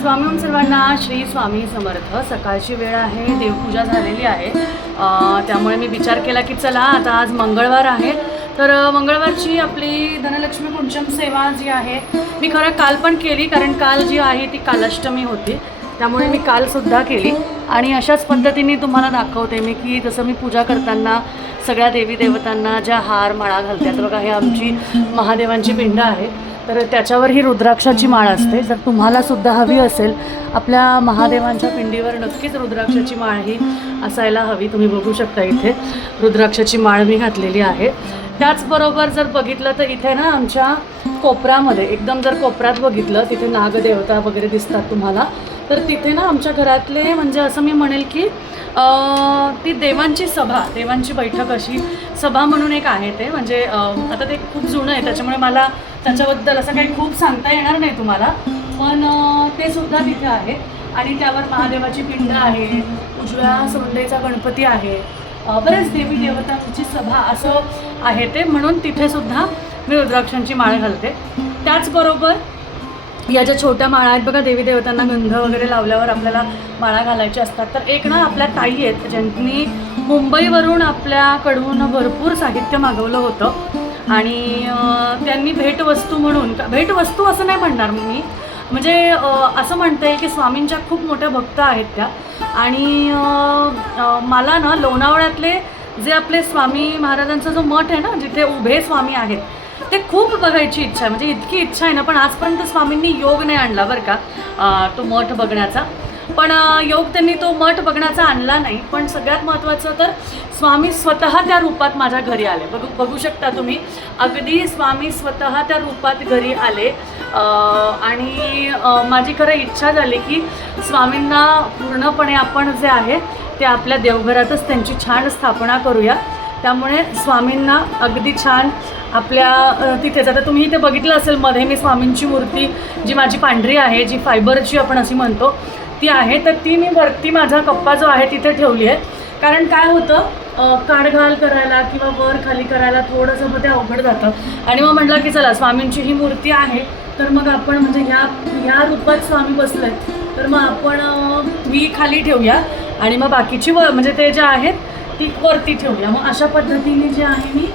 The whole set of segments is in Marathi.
स्वामी सर्वांना श्री स्वामी समर्थ. सकाळची वेळ आहे, देवपूजा झालेली आहे, त्यामुळे मी विचार केला की चला आता आज मंगळवार आहे, तर मंगळवारची आपली धनलक्ष्मी कुंचम सेवा जी आहे मी खरं काल पण केली, कारण काल जी आहे ती कालाष्टमी होती, त्यामुळे मी कालसुद्धा केली. आणि अशाच पद्धतीने तुम्हाला दाखवते मी की जसं मी पूजा करताना सगळ्या देवी देवतांना ज्या हार माळा घालतात बघा, हे आमची महादेवांची पिंड आहे, तर त्याच्यावर ही रुद्राक्षाची माळ असते. जर तुम्हाला सुद्धा हवी असेल आपल्या महादेवांच्या पिंडीवर नक्कीच रुद्राक्षाची माळ ही असायला हवी. तुम्ही बघू शकता इथे रुद्राक्षाची माळ मी घातलेली आहे. त्याचबरोबर जर बघितलं तर इथे ना आमच्या कोपऱ्यामध्ये एकदम जर कोपऱ्यात बघितलं तिथे नागदेवता वगैरे दिसतात तुम्हाला, तर तिथे ना आमच्या घरातले म्हणजे असं मी म्हणेल की ती देवांची सभा, देवांची बैठक अशी सभा म्हणून एक आहे ते, म्हणजे आता ते खूप जुनं आहे त्याच्यामुळे मला त्याच्याबद्दल असं काही खूप सांगता येणार नाही तुम्हाला, पण ते सुद्धा तिथे आहे. आणि त्यावर महादेवाची पिंड आहे, उजव्या सोंडेचा गणपती आहे, बरेच देवी देवतांची सभा असं आहे ते, म्हणून तिथे सुद्धा मी रुद्राक्षांची माळ घालते. त्याचबरोबर या ज्या छोट्या माळा आहेत बघा, देवी देवतांना गंध वगैरे लावल्यावर आपल्याला माळा घालायच्या असतात, तर एक ना आपल्या ताई आहेत ज्यांनी मुंबईवरून आपल्याकडून भरपूर साहित्य मागवलं होतं आणि त्यांनी भेटवस्तू म्हणून, भेटवस्तू असं नाही म्हणणार मी, म्हणजे असं म्हणता येईल की स्वामींच्या खूप मोठ्या भक्त आहेत त्या. आणि मला ना लोणावळ्यातले जे आपले स्वामी महाराजांचा जो मठ आहे ना, जिथे उभे स्वामी आहेत, ते खूप बघायची इच्छा आहे, म्हणजे इतकी इच्छा आहे ना, पण आजपर्यंत स्वामींनी योग नाही आणला बरं का तो मठ बघण्याचा. पण योग त्यांनी तो मठ बघण्याचा आणला नाही, पण सगळ्यात महत्त्वाचं तर स्वामी स्वतः त्या रूपात माझ्या घरी आले. बघू शकता तुम्ही, अगदी स्वामी स्वतः त्या रूपात घरी आले. आणि माझी खरं इच्छा झाली की स्वामींना पूर्णपणे आपण जे आहे ते आपल्या देवघरातच त्यांची छान स्थापना करूया. त्यामुळे स्वामींना अगदी छान आपल्या तिथेच, आता तुम्ही इथे बघितलं असेल मध्ये मी स्वामींची मूर्ती जी माझी पांढरी आहे, जी फायबरची आपण अशी म्हणतो ती आहे, तर ती मी वरती माझा कप्पा जो आहे तिथे ठेवली आहे. कारण काय होतं, काढघाल करायला किंवा वर खाली करायला थोडंसं मग ते अवघड जातं, आणि मग म्हटलं की चला स्वामींची ही मूर्ती आहे तर मग आपण म्हणजे ह्या रूपात स्वामी बसले तर मग आपण ही खाली ठेवूया आणि मग बाकीची म्हणजे ते जे आहेत ती वरती ठेवूया. मग अशा पद्धतीने जे आहे मी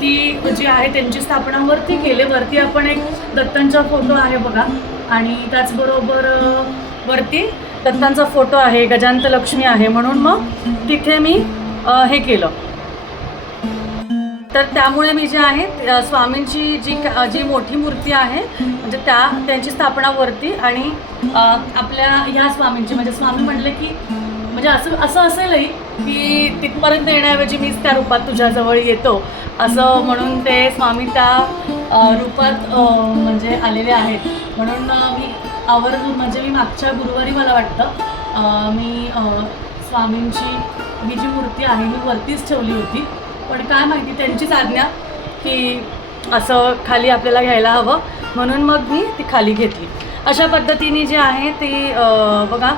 ती जी आहे त्यांची स्थापना वरती केले. वरती आपण एक दत्तांचा फोटो आहे बघा, आणि त्याचबरोबर वरती दत्तांचा फोटो आहे, गजांत लक्ष्मी आहे, म्हणून मग तिथे मी हे केलं. तर त्यामुळे मी जे आहे स्वामींची जी मोठी मूर्ती आहे म्हणजे त्यांची स्थापना वरती, आणि आपल्या ह्या स्वामींची म्हणजे स्वामी म्हटले की म्हणजे असं असेलही की तिथपर्यंत येण्याऐवजी मीच त्या रूपात तुझ्याजवळ येतो असं म्हणून ते स्वामी त्या रूपात म्हणजे आलेले आहेत. म्हणून मी आवर्जून म्हणजे मी मागच्या गुरुवारी मला वाटतं मी स्वामींची ही जी मूर्ती आहे ही वरतीच ठेवली होती, पण काय माहिती त्यांचीच आज्ञा की असं खाली आपल्याला घ्यायला हवं, म्हणून मग मी ती खाली घेतली. अशा पद्धतीने जे आहे ती बघा,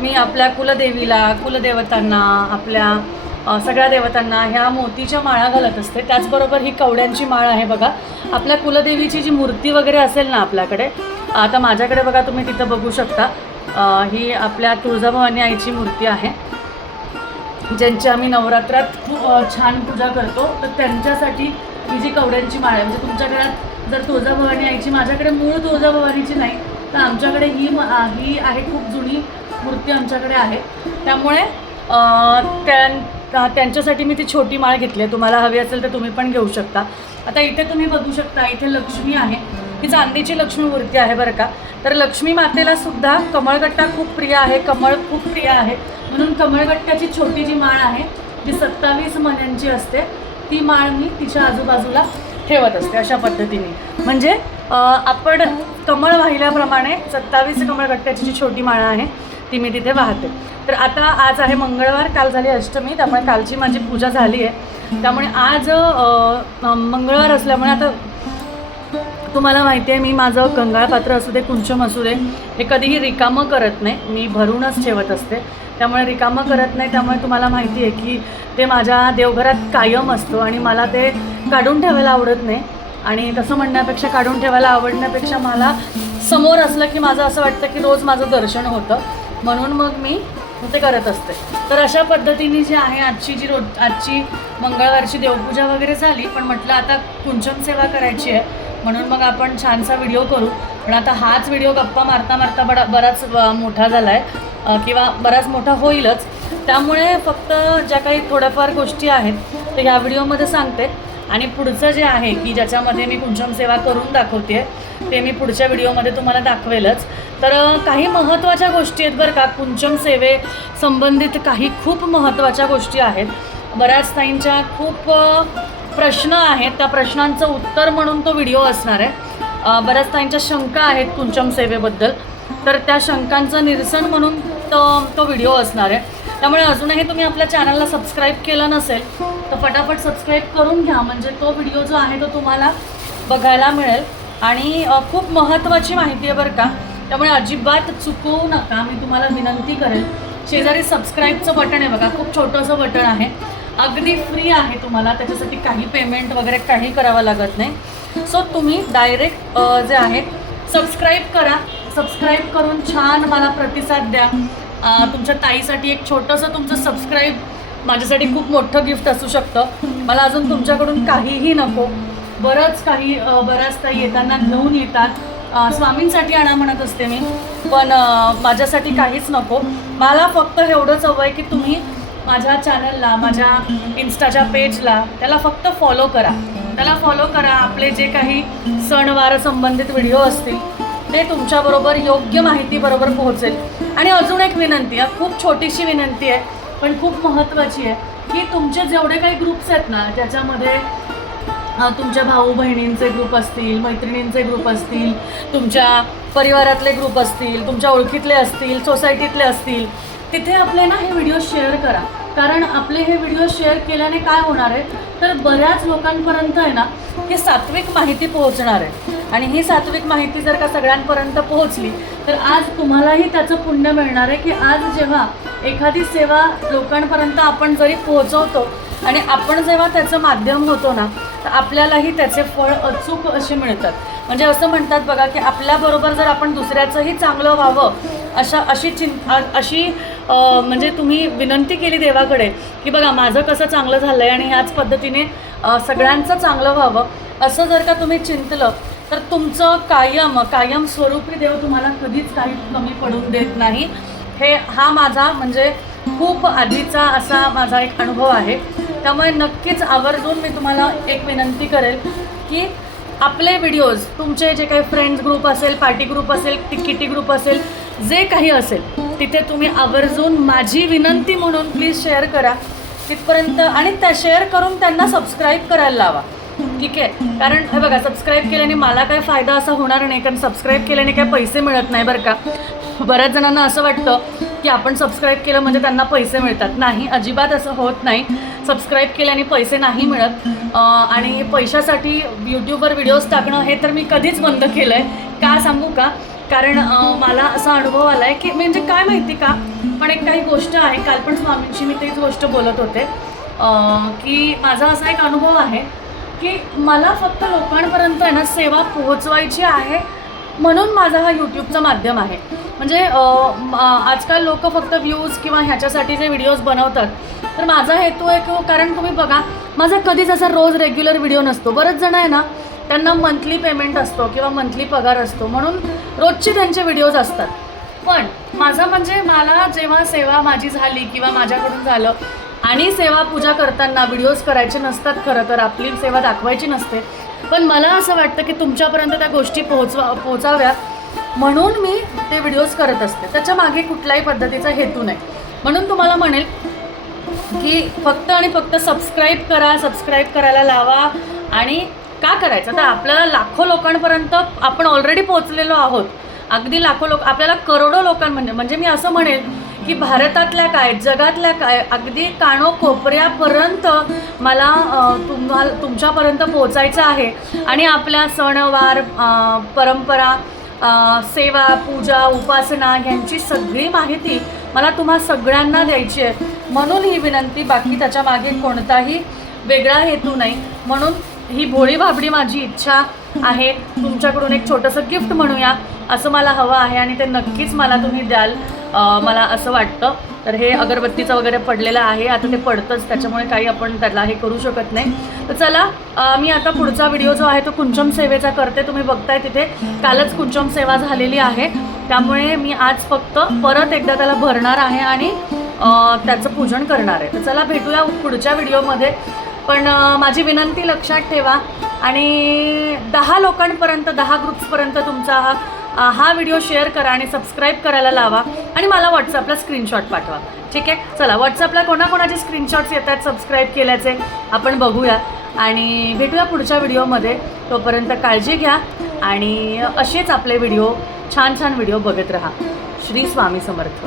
मी आपल्या कुलदेवीला, कुलदेवतांना, आपल्या सगळ्या देवतांना ह्या मोतीच्या माळा घालत असते. त्याचबरोबर ही कवड्यांची माळ आहे बघा. आपल्या कुलदेवीची जी मूर्ती वगैरे असेल ना आपल्याकडे, आता माझ्याकडे बघा तुम्ही तिथं बघू शकता, ही आपल्या तुळजाभवानी आईची मूर्ती आहे, ज्यांची आम्ही नवरात्रात खूप छान पूजा करतो, तर त्यांच्यासाठी ही जी कवड्यांची माळ आहे, म्हणजे तुमच्या घरात जर तुळजाभवानी आईची, माझ्याकडे मूळ तुळजाभवानीची नाही तर आमच्याकडे ही आहे, खूप जुनी मूर्ती आमच्याकडे आहे, त्यामुळे त्यांच्यासाठी मी ती छोटी माळ घेतली आहे. तुम्हाला हवी असेल तर तुम्ही पण घेऊ शकता. आता इथे तुम्ही बघू शकता, इथे लक्ष्मी आहे, ही चांदीची लक्ष्मी मूर्ती आहे बरं का. तर लक्ष्मी मातेला सुद्धा कमळगट्टा खूप प्रिय आहे, कमळ खूप प्रिय आहे, म्हणून कमळगट्ट्याची छोटी जी माळ आहे जी 27 मण्यांची असते, ती माळ मी तिच्या आजूबाजूला ठेवत असते. अशा पद्धतीने म्हणजे आपण कमळ वाहिल्याप्रमाणे 27 कमळगट्ट्याची जी छोटी माळ आहे ती मी तिथे वाहते. तर आता आज आहे मंगळवार, काल झाली अष्टमी, त्यामुळे कालची माझी पूजा झाली आहे, त्यामुळे आज मंगळवार असल्यामुळे आता तुम्हाला माहिती आहे मी माझं गंगाळपात्र असू दे, कुंचम असू दे, हे कधीही रिकामं करत नाही, मी भरूनच ठेवत असते, त्यामुळे रिकामं करत नाही. त्यामुळे तुम्हाला माहिती आहे की ते माझ्या देवघरात कायम असतो आणि मला ते काढून ठेवायला आवडत नाही. आणि तसं म्हणण्यापेक्षा, काढून ठेवायला आवडण्यापेक्षा मला समोर असलं की माझं असं वाटतं की रोज माझं दर्शन होतं, म्हणून मग मी ते करत असते. तर अशा पद्धतीने जी आहे आजची मंगळवारची देवपूजा वगैरे झाली, पण म्हटलं आता कुंचन सेवा करायची आहे, म्हणून मग आपण छानसा व्हिडिओ करू. पण आता हाच व्हिडिओ गप्पा मारता मारता बराच मोठा झाला आहे किंवा बराच मोठा होईलच. त्यामुळे फक्त ज्या काही थोड्याफार गोष्टी आहेत ते ह्या व्हिडिओमध्ये सांगते, आणि पुढचं जे आहे की ज्याच्यामध्ये मी कुंचन सेवा करून दाखवते ते मी पुढच्या व्हिडिओमध्ये तुम्हाला दाखवेलच. तर काही महत्त्वाच्या गोष्टी आहेत बरं का, कुंचन सेवे संबंधित काही खूप महत्त्वाच्या गोष्टी आहेत. बऱ्याच ताईंच्या खूप प्रश्न आहेत, त्या प्रश्नांचं उत्तर म्हणून तो व्हिडिओ असणार आहे. बऱ्याच ताईंच्या शंका आहेत कुंचन सेवेबद्दल, तर त्या शंकांचं निरसन म्हणून तो व्हिडिओ असणार आहे. त्यामुळे अजूनही तुम्ही आपल्या चॅनलला सबस्क्राईब केलं नसेल तर फटाफट सबस्क्राईब करून घ्या, म्हणजे तो व्हिडिओ जो आहे तो तुम्हाला बघायला मिळेल. आणि खूप महत्त्वाची माहिती आहे बरं का, त्यामुळे अजिबात चुकवू नका. मी तुम्हाला विनंती करेल, शेजारी सबस्क्राईबचं बटन आहे बघा, खूप छोटंसं बटन आहे, अगदी फ्री आहे, तुम्हाला त्याच्यासाठी काही पेमेंट वगैरे काही करावं लागत नाही. सो तुम्ही डायरेक्ट जे आहे सबस्क्राईब करा, सबस्क्राईब करून छान मला प्रतिसाद द्या. तुमच्या ताईसाठी एक छोटंसं तुमचं सबस्क्राईब माझ्यासाठी खूप मोठं गिफ्ट असू शकतं. मला अजून तुमच्याकडून काहीही नको, बऱ्याच ताई येताना घेऊन येतात, स्वामींसाठी आणा म्हणत असते मी, पण माझ्यासाठी काहीच नको. मला फक्त एवढंच हवं आहे की तुम्ही माझ्या चॅनलला, माझ्या इन्स्टाच्या पेजला त्याला फक्त फॉलो करा. आपले जे काही सणवार संबंधित व्हिडिओ असतील ते तुमच्याबरोबर योग्य माहिती बरोबर पोहोचेल. आणि अजून एक विनंती आहे, खूप छोटीशी विनंती आहे पण खूप महत्त्वाची आहे, की तुमचे जेवढे काही ग्रुप्स आहेत ना, ज्याच्यामध्ये तुमच्या भाऊ बहिणींचे ग्रुप असतील, मैत्रिणींचे ग्रुप असतील, तुमच्या परिवारातले ग्रुप असतील, तुमच्या ओळखीतले असतील, सोसायटीतले असतील, तिथे आपले ना हे व्हिडिओ शेअर करा. कारण आपले हे व्हिडिओ शेअर केल्याने काय होणार आहे, तर बऱ्याच लोकांपर्यंत आहे ना ही सात्विक माहिती पोहोचणार आहे. आणि ही सात्विक माहिती जर का सगळ्यांपर्यंत पोहोचली तर आज तुम्हालाही त्याचं पुण्य मिळणार आहे, की आज जेव्हा एखादी सेवा लोकांपर्यंत आपण जरी पोहोचवतो आणि आपण जेव्हा त्याचं माध्यम होतो ना, तर आपल्यालाही त्याचे फळ अचूक असे मिळतात. म्हणजे असं म्हणतात बघा, की आपल्याबरोबर जर आपण दुसऱ्याचंही चांगलं व्हावं अशी म्हणजे तुम्ही विनंती केली देवाकडे, की बघा माझं कसं चांगलं झालं आहे आणि ह्याच पद्धतीने सगळ्यांचं चांगलं व्हावं, असं जर का तुम्ही चिंतलं तर तुमचं कायम स्वरूपी देव तुम्हाला कधीच काही कमी पडून देत नाही. हा माझा म्हणजे खूप आधीचा असा माझा एक अनुभव आहे. त्यामुळे नक्कीच आवर्जून मी तुम्हाला एक विनंती करेल, की आपले व्हिडिओज तुमचे जे काही फ्रेंड्स ग्रुप असेल, पार्टी ग्रुप असेल, किटी ग्रुप असेल, जे काही असेल तिथे तुम्ही आवर्जून माझी विनंती म्हणून प्लीज शेअर करा तिथपर्यंत. आणि त्या शेअर करून त्यांना सबस्क्राईब करायला लावा, ठीक आहे. कारण हे बघा, सबस्क्राईब केल्याने मला काय फायदा असा होणार नाही, कारण सबस्क्राईब केल्याने काय पैसे मिळत नाही बरं का. बऱ्याच जणांना असं वाटतं की आपण सबस्क्राईब केलं म्हणजे त्यांना पैसे मिळतात. नाही, अजिबात असं होत नाही. सबस्क्राईब केल्याने पैसे नाही मिळत. आणि पैशासाठी यूट्यूबवर व्हिडिओज टाकणं हे तर मी कधीच बंद केलं आहे. का सांगू का, कारण मला असा अनुभव आला आहे की म्हणजे काय माहिती का, पण एक काही गोष्ट आहे, काल पण स्वामींशी मी तेच गोष्ट बोलत होते, की माझा असा एक अनुभव आहे की मला फक्त लोकांपर्यंत आहे ना सेवा पोहोचवायची आहे, म्हणून माझा हा यूट्यूबचा माध्यम आहे. म्हणजे आजकाल लोक फक्त व्ह्यूज किंवा ह्याच्यासाठी जे व्हिडिओज बनवतात, तर माझा हेतू आहे की, कारण तुम्ही बघा माझा कधीच असा रोज रेग्युलर व्हिडिओ नसतो. बरेच जण आहे ना त्यांना मंथली पेमेंट असतो किंवा मंथली पगार असतो, म्हणून रोजचे त्यांचे व्हिडिओज असतात. पण माझं म्हणजे मला जेव्हा सेवा माझी झाली किंवा माझ्याकडून झालं आणि सेवा पूजा करताना व्हिडिओज करायचे नसतात, खरं तर आपली सेवा दाखवायची नसते, पण मला असं वाटतं की तुमच्यापर्यंत त्या गोष्टी पोहोचाव्यात, म्हणून मी ते व्हिडिओज करत असते. त्याच्या मागे कुठल्याही पद्धतीचा हेतू नाही. म्हणून तुम्हाला म्हणेल की फक्त आणि फक्त सबस्क्राईब करायला लावा. आणि का करायचं, तर आपल्याला लाखो लोकांपर्यंत आपण ऑलरेडी पोहोचलेलो आहोत. अगदी लाखो लोक, आपल्याला करोडो म्हणजे मी असं म्हणेल की भारतातल्या काय, जगातल्या काय, अगदी कानोकोपऱ्यापर्यंत मला तुमच्यापर्यंत पोचायचं आहे. आणि आपल्या सणवार, परंपरा, सेवा, पूजा, उपासना यांची सगळी माहिती मला तुम्हा सगळ्यांना द्यायची आहे. म्हणून ही विनंती, बाकी त्याच्या मागे कोणताही वेगळा हेतू नाही. म्हणून ही भोळी भाबडी माझी इच्छा आहे, तुमच्याकडून एक छोटंसं गिफ्ट म्हणूया असं मला हवं आहे आणि ते नक्कीच मला तुम्ही द्याल मला असं वाटतं. तर हे अगरबत्तीचं वगैरे पडलेलं आहे, आता ते पडतंच, त्याच्यामुळे काही आपण त्याला हे करू शकत नाही. तर चला मी आता पुढचा व्हिडिओ जो आहे तो कुंचम सेवेचा करते. तुम्ही बघताय तिथे कालच कुंचम सेवा झालेली आहे, त्यामुळे मी आज फक्त परत एकदा त्याला भरणार आहे आणि त्याचं पूजन करणार आहे. तर चला भेटूया पुढच्या व्हिडिओमध्ये. पण माझी विनंती लक्षात ठेवा आणि 10 लोकांपर्यंत 10 ग्रुप्सपर्यंत तुमचा हा व्हिडिओ शेअर करा आणि सबस्क्राईब करायला लावा आणि मला व्हॉट्सअपला स्क्रीनशॉट पाठवा. ठीक आहे, चला व्हॉट्सअपला कोणाकोणाचे स्क्रीनशॉट्स येत आहेत सबस्क्राईब केल्याचे आपण बघूया आणि भेटूया पुढच्या व्हिडिओमध्ये. तोपर्यंत काळजी घ्या आणि असेच आपले व्हिडिओ छान छान व्हिडिओ बघत राहा. श्री स्वामी समर्थ.